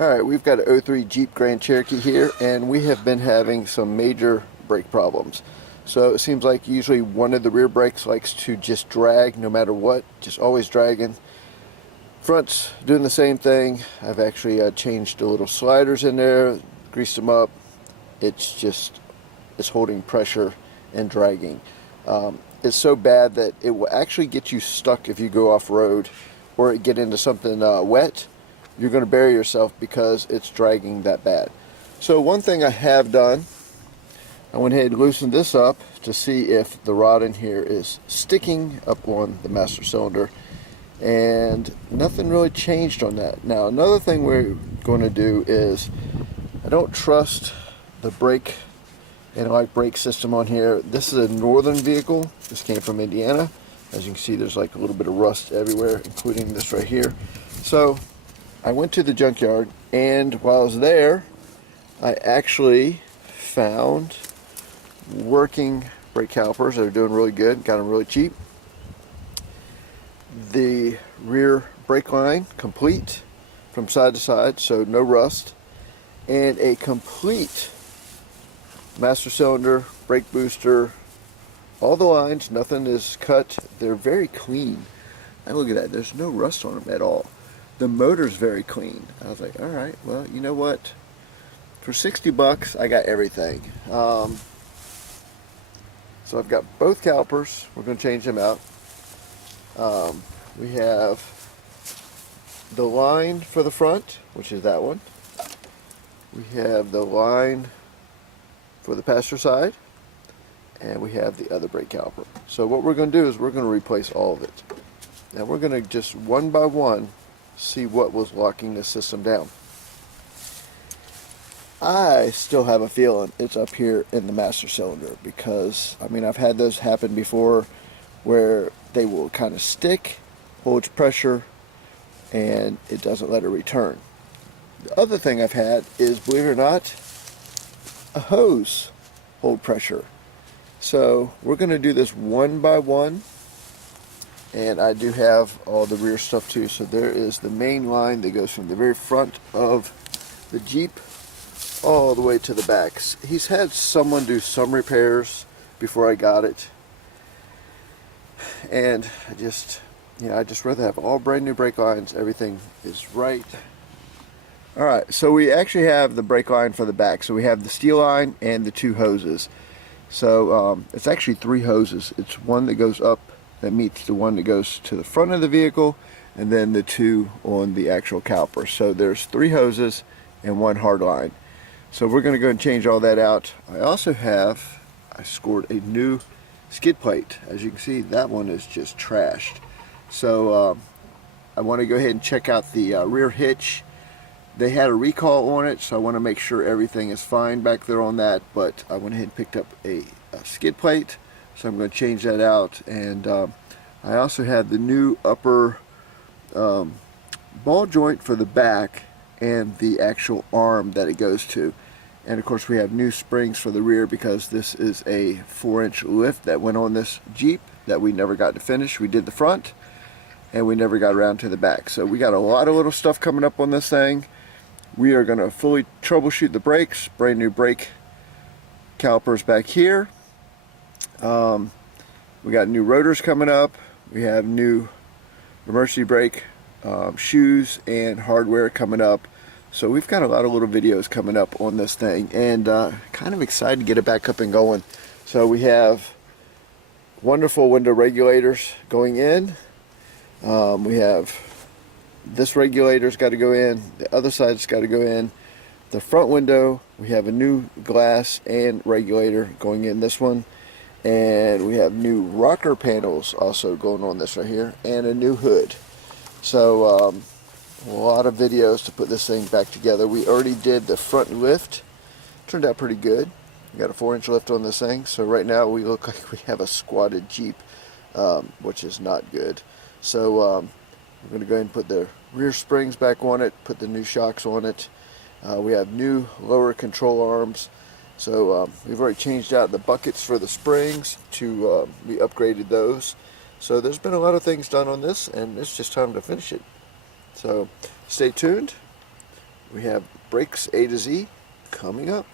Alright, we've got an '03 Jeep Grand Cherokee here, and we have been having some major brake problems. So it seems like usually one of the rear brakes likes to just drag no matter what, just always dragging. Front's doing the same thing. I've actually changed the little sliders in there, greased them up. It's holding pressure and dragging. It's so bad that it will actually get you stuck if you go off-road or get into something wet. You're going to bury yourself because it's dragging that bad. So one thing I have done, I went ahead and loosened this up to see if the rod in here is sticking up on the master cylinder, and nothing really changed on that. Now another thing we're going to do is, I don't trust the brake and brake system on here. This is a northern vehicle. This came from Indiana. As you can see, there's like a little bit of rust everywhere, including this right here. So I went to the junkyard, and while I was there, I actually found working brake calipers that are doing really good. Got them really cheap. The rear brake line complete from side to side, so no rust, and a complete master cylinder, brake booster, all the lines, nothing is cut. They're very clean. And look at that, there's no rust on them at all. The motor's very clean. I was like, alright, well, you know what? For 60 bucks, I got everything. So I've got both calipers. We're going to change them out. We have the line for the front, which is that one. We have the line for the passenger side. And we have the other brake caliper. So what we're going to do is we're going to replace all of it. Now we're going to just one by one see what was locking this system down. I still have a feeling it's up here in the master cylinder, because I mean, I've had those happen before where they will kind of stick, holds pressure, and it doesn't let it return. The other thing I've had is, believe it or not, a hose hold pressure. So we're going to do this one by one, and I do have all the rear stuff too. So there is the main line that goes from the very front of the Jeep all the way to the back. He's had someone do some repairs before I got it, and I just rather have all brand new brake lines. Everything is right. Alright, so we actually have the brake line for the back. So we have the steel line and the two hoses. So it's actually three hoses. It's one that goes up that meets the one that goes to the front of the vehicle, and then the two on the actual caliper. So there's three hoses and one hard line. So we're going to go and change all that out. I scored a new skid plate. As you can see, that one is just trashed. So I want to go ahead and check out the rear hitch. They had a recall on it, so I want to make sure everything is fine back there on that, but I went ahead and picked up a skid plate, so I'm going to change that out. And I also have the new upper ball joint for the back and the actual arm that it goes to. And of course we have new springs for the rear, because this is a 4-inch lift that went on this Jeep that we never got to finish. We did the front and we never got around to the back. So we got a lot of little stuff coming up on this thing. We are going to fully troubleshoot the brakes, brand new brake calipers back here. We got new rotors coming up. We have new emergency brake shoes and hardware coming up. So we've got a lot of little videos coming up on this thing, and kind of excited to get it back up and going. So we have wonderful window regulators going in. We have this regulator's got to go in, the other side's got to go in. The front window, we have a new glass and regulator going in this one, and we have new rocker panels also going on this right here, and a new hood. So a lot of videos to put this thing back together. We already did the front lift, turned out pretty good. We got a 4-inch lift on this thing, so right now we look like we have a squatted Jeep, which is not good. So we're going to go ahead and put the rear springs back on it, put the new shocks on it. We have new lower control arms. So we've already changed out the buckets for the springs to we upgraded those. So there's been a lot of things done on this, and it's just time to finish it. So stay tuned. We have brakes A to Z coming up.